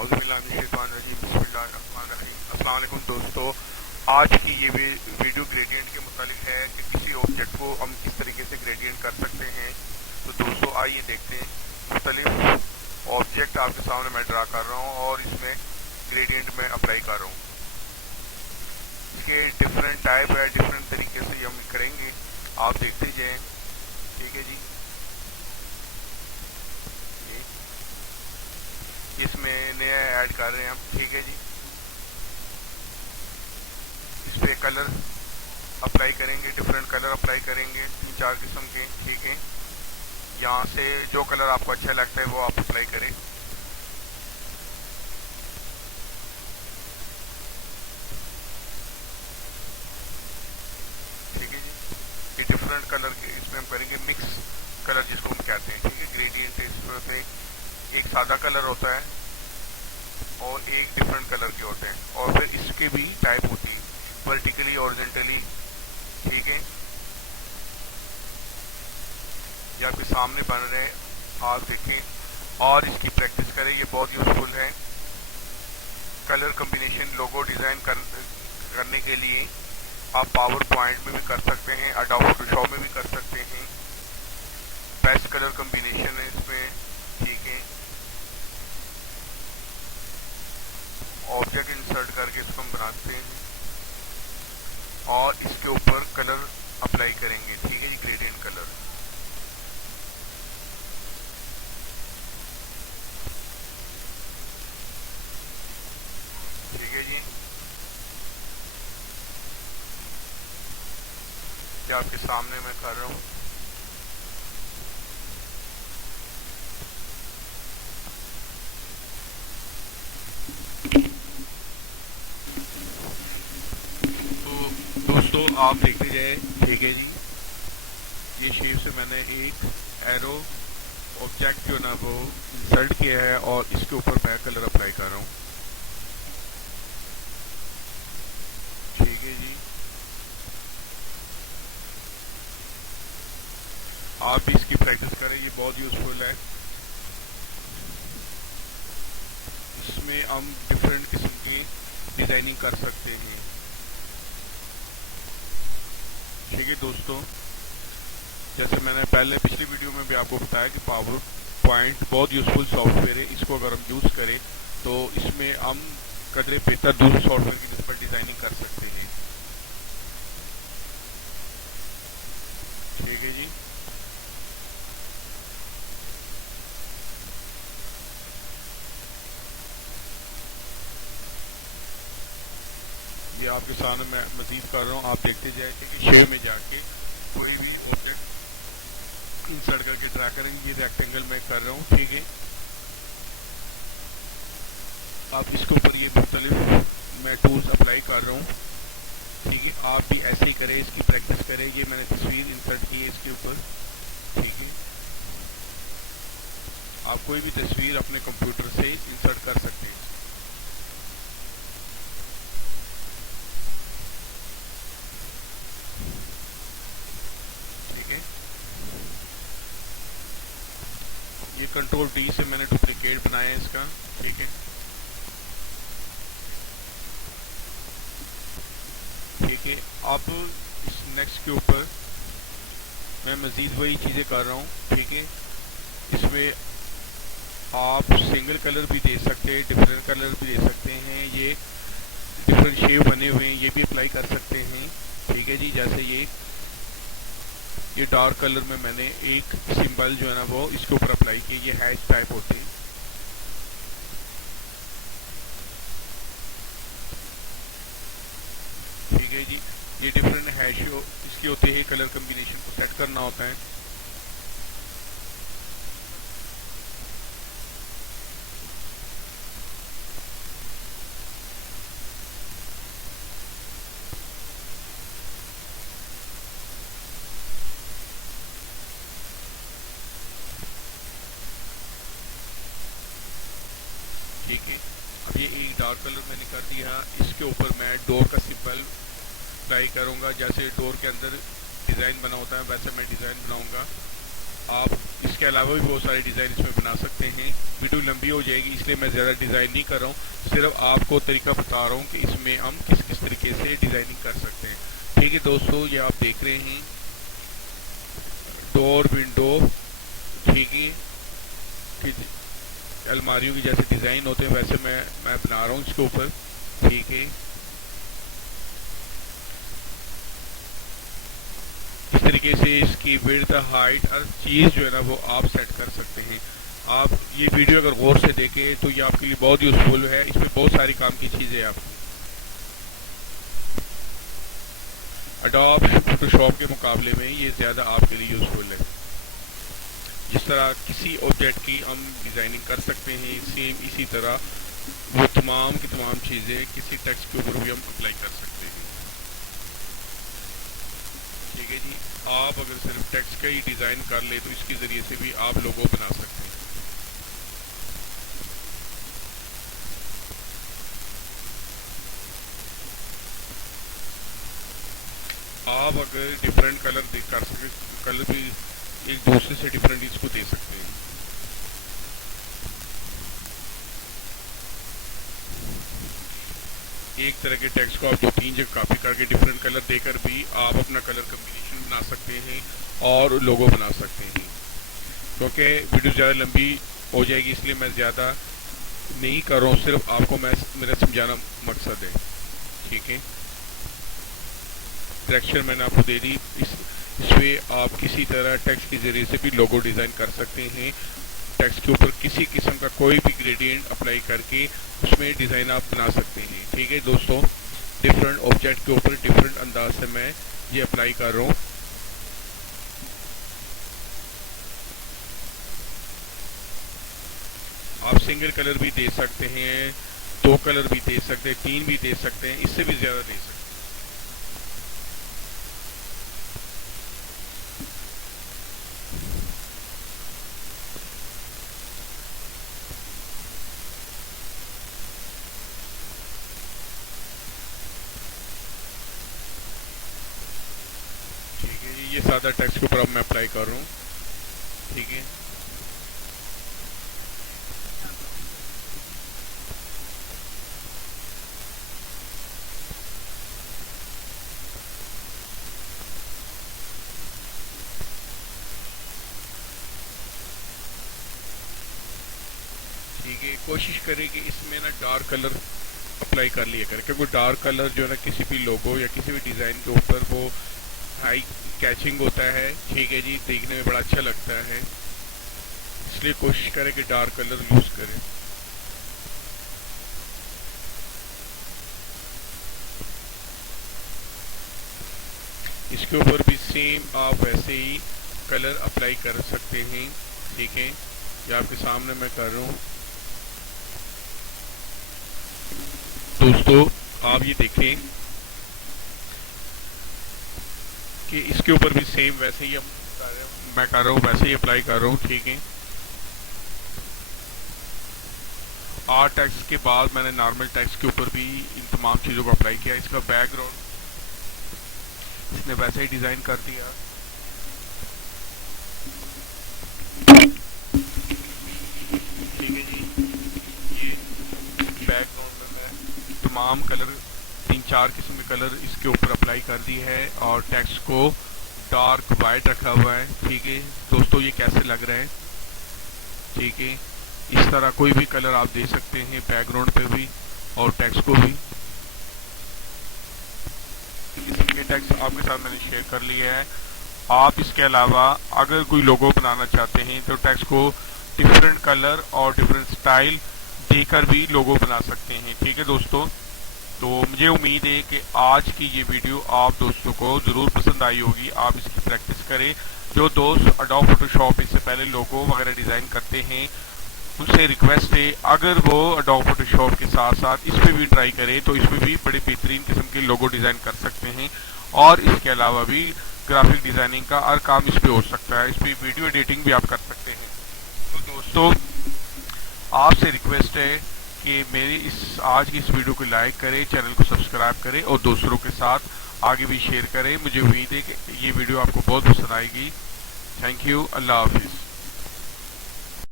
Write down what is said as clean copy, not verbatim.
अस्सलाम वालेकुम दोस्तों, आज की ये वीडियो ग्रेडियंट के मुतालिक है कि किसी ऑब्जेक्ट को हम किस तरीके से ग्रेडियंट कर सकते हैं। तो दोस्तों आइए देखते हैं। मुख्तलिफ ऑब्जेक्ट आपके सामने मैं ड्रा कर रहा हूँ और इसमें ग्रेडियंट में अप्लाई कर रहा हूँ। इसके डिफरेंट टाइप है, डिफरेंट तरीके से हम करेंगे, आप देखते जाएं। ठीक है जी, इसमें नया ऐड कर रहे हैं हम। ठीक है जी, इस पे कलर अप्लाई करेंगे, डिफरेंट कलर अप्लाई करेंगे 3-4 किस्म के। ठीक है, यहाँ से जो कलर आपको अच्छा लगता है वो आप अप्लाई करें। ठीक है जी, ये डिफरेंट कलर के इसमें हम करेंगे मिक्स कलर जिसको हम कहते हैं। ठीक है, ग्रेडियंट इसमें एक सादा कलर होता है और एक डिफरेंट कलर के होते हैं, और फिर इसके भी टाइप होती है, वर्टिकली, हॉरिजॉन्टली। ठीक है, ये आपके सामने बन रहे हैं, आप देखें और इसकी प्रैक्टिस करें, ये बहुत यूजफुल है। कलर कॉम्बिनेशन लोगो डिजाइन करने के लिए आप पावर पॉइंट में भी कर सकते हैं, एडोब फोटोशॉप में भी कर सकते हैं। बेस्ट कलर कॉम्बिनेशन है इसमें। ठीक है, ऑब्जेक्ट इंसर्ट करके इसको हम बनाते हैं और इसके ऊपर कलर अप्लाई करेंगे। ठीक है जी, ग्रेडियंट कलर। ठीक है जी, ये आपके सामने मैं कर रहा हूँ। तो दोस्तों आप देखते जाए। ठीक है जी, ये शेप से मैंने एक एरो ऑब्जेक्ट जो ना वो इंसर्ट किया है और इसके ऊपर मैं कलर अप्लाई कर रहा हूँ। ठीक है जी, आप भी इसकी प्रैक्टिस करें, ये बहुत यूजफुल है। इसमें हम डिफरेंट किस्म की डिजाइनिंग कर सकते हैं। ठीक है दोस्तों, जैसे मैंने पहले पिछली वीडियो में भी आपको बताया कि पावर पॉइंट बहुत यूजफुल सॉफ्टवेयर है। इसको अगर हम यूज़ करें तो इसमें हम कदरे बेहतर दूसरे सॉफ्टवेयर की निस्बत डिजाइनिंग कर सकते हैं। ठीक है जी, ये आपके सामने मैं मजीद कर रहा हूँ, आप देखते जाए कि शेप में जाके कोई भी ऑब्जेक्ट इंसर्ट करके ड्रा करेंगे। ये रेक्टेंगल में कर रहा हूँ। ठीक है, आप इसके ऊपर ये मुख्तलिफ मैं टूल्स अप्लाई कर रहा हूँ। ठीक है, आप भी ऐसे ही करें, इसकी प्रैक्टिस करें। ये मैंने तस्वीर इंसर्ट की है इसके ऊपर। ठीक है, आप कोई भी तस्वीर अपने कंप्यूटर से इंसर्ट कर सकते हैं। ठीक है, ये कंट्रोल डी से मैंने डुप्लीकेट बनाया है इसका। ठीक है, ठीक है, अब इस नेक्स्ट के ऊपर मैं मजीद वही चीज़ें कर रहा हूँ। ठीक है, इसमें आप सिंगल कलर भी दे सकते हैं, डिफरेंट कलर भी दे सकते हैं, ये डिफरेंट शेप बने हुए हैं, ये भी अप्लाई कर सकते हैं। ठीक है जी, जैसे ये डार्क कलर में मैंने एक सिंबल जो है ना वो इसके ऊपर अप्लाई किया, ये हैश टाइप होते हैं। ठीक है जी, ये डिफरेंट हैश इसके होते हैं, कलर कॉम्बिनेशन को सेट करना होता है। ठीक है, अब ये एक डार्क कलर मैंने कर दिया, इसके ऊपर मैं डोर का सिंबल ट्राई करूँगा। जैसे डोर के अंदर डिज़ाइन बना होता है वैसे मैं डिज़ाइन बनाऊँगा। आप इसके अलावा भी बहुत सारे डिज़ाइन इसमें बना सकते हैं। वीडियो लंबी हो जाएगी इसलिए मैं ज़्यादा डिज़ाइन नहीं कर रहा हूँ, सिर्फ आपको तरीका बता रहा हूँ कि इसमें हम किस किस तरीके से डिज़ाइनिंग कर सकते हैं। ठीक है दोस्तों, ये आप देख रहे हैं डोर विंडो, ठीक है, कि अलमारियों की जैसे डिज़ाइन होते हैं वैसे मैं बना रहा हूँ इसके ऊपर। ठीक है, इस तरीके से इसकी विड्थ, हाइट, हर चीज़ जो है ना वो आप सेट कर सकते हैं। आप ये वीडियो अगर गौर से देखें तो ये आपके लिए बहुत यूज़फुल है, इसमें बहुत सारी काम की चीज़ें आपको एडोब फोटोशॉप के मुकाबले में ये ज़्यादा आपके लिए यूज़फुल है। जिस तरह किसी ऑब्जेक्ट की हम डिज़ाइनिंग कर सकते हैं, सेम इसी तरह वो तमाम की तमाम चीज़ें किसी टेक्स्ट के ऊपर भी हम अप्लाई कर सकते हैं। ठीक है जी, आप अगर सिर्फ टेक्स्ट का ही डिज़ाइन कर ले तो इसके ज़रिए से भी आप लोगो बना सकते हैं। आप अगर डिफरेंट कलर कर सकते, कलर भी एक दूसरे से डिफरेंट इसको दे सकते हैं। एक तरह के टेक्स्ट को आप 2-3 जगह कॉपी करके डिफरेंट कलर देकर भी आप अपना कलर कम्बिनेशन बना सकते हैं और लोगो बना सकते हैं। क्योंकि वीडियो ज़्यादा लंबी हो जाएगी इसलिए मैं ज़्यादा नहीं कर रहा हूँ, सिर्फ आपको मेरा समझाना मकसद है। ठीक है, डायरेक्शन मैंने आपको दे दी। इसमें आप किसी तरह टेक्स्ट के ज़रिए से भी लोगो डिज़ाइन कर सकते हैं। टेक्स्ट के ऊपर किसी किस्म का कोई भी ग्रेडियंट अप्लाई करके उसमें डिज़ाइन आप बना सकते हैं। ठीक है दोस्तों, डिफरेंट ऑब्जेक्ट के ऊपर डिफरेंट अंदाज से मैं ये अप्लाई कर रहा हूँ। आप सिंगल कलर भी दे सकते हैं, 2 कलर भी दे सकते हैं, 3 भी दे सकते हैं, इससे भी ज़्यादा दे सकते हैं। ठीक है, ये सादा टेक्स्ट के ऊपर अब मैं अप्लाई कर रहा हूँ। ठीक है, ठीक है, कोशिश करें कि इसमें ना डार्क कलर अप्लाई कर लिया करें, क्योंकि डार्क कलर जो है ना किसी भी लोगो या किसी भी डिज़ाइन के ऊपर वो हाई कैचिंग होता है। ठीक है जी, देखने में बड़ा अच्छा लगता है, इसलिए कोशिश करें कि डार्क कलर यूज़ करें। इसके ऊपर भी सेम आप वैसे ही कलर अप्लाई कर सकते हैं। ठीक है, ये आपके सामने मैं कर रहा हूँ। दोस्तों आप ये देखें कि इसके ऊपर भी सेम वैसे ही मैं कर रहा हूँ, वैसे ही अप्लाई कर रहा हूँ। ठीक है, आर्ट टेक्स्ट के बाद मैंने नॉर्मल टेक्स्ट के ऊपर भी इन तमाम चीज़ों को अप्लाई किया। इसका बैकग्राउंड इसने वैसे ही डिज़ाइन कर दिया। ठीक है जी, ये बैकग्राउंड में मैं तमाम कलर 3-4 किस्म के कलर इसके ऊपर अप्लाई कर दी है और टेक्स्ट को डार्क वाइट रखा हुआ है। ठीक है दोस्तों, ये कैसे लग रहा है? ठीक है, इस तरह कोई भी कलर आप दे सकते हैं बैकग्राउंड पे भी और टेक्स्ट को भी। किस्म के टेक्स्ट आपके साथ मैंने शेयर कर लिया है। आप इसके अलावा अगर कोई लोगो बनाना चाहते हैं तो टेक्स्ट को डिफरेंट कलर और डिफरेंट स्टाइल देकर भी लोगो बना सकते हैं। ठीक है दोस्तों, तो मुझे उम्मीद है कि आज की ये वीडियो आप दोस्तों को ज़रूर पसंद आई होगी। आप इसकी प्रैक्टिस करें। जो दोस्त एडोब फोटोशॉप इससे पहले लोगो वगैरह डिज़ाइन करते हैं उनसे रिक्वेस्ट है अगर वो एडोब फोटोशॉप के साथ साथ इस पर भी ट्राई करें तो इसमें भी बड़े बेहतरीन किस्म के लोगो डिज़ाइन कर सकते हैं और इसके अलावा भी ग्राफिक डिज़ाइनिंग का हर काम इस पर हो सकता है। इस पर वीडियो एडिटिंग भी आप कर सकते हैं। तो दोस्तों आपसे रिक्वेस्ट है कि मेरी आज की इस वीडियो को लाइक करें, चैनल को सब्सक्राइब करें और दोस्तों के साथ आगे भी शेयर करें। मुझे उम्मीद है कि ये वीडियो आपको बहुत पसंद आएगी। थैंक यू, अल्लाह हाफिज़।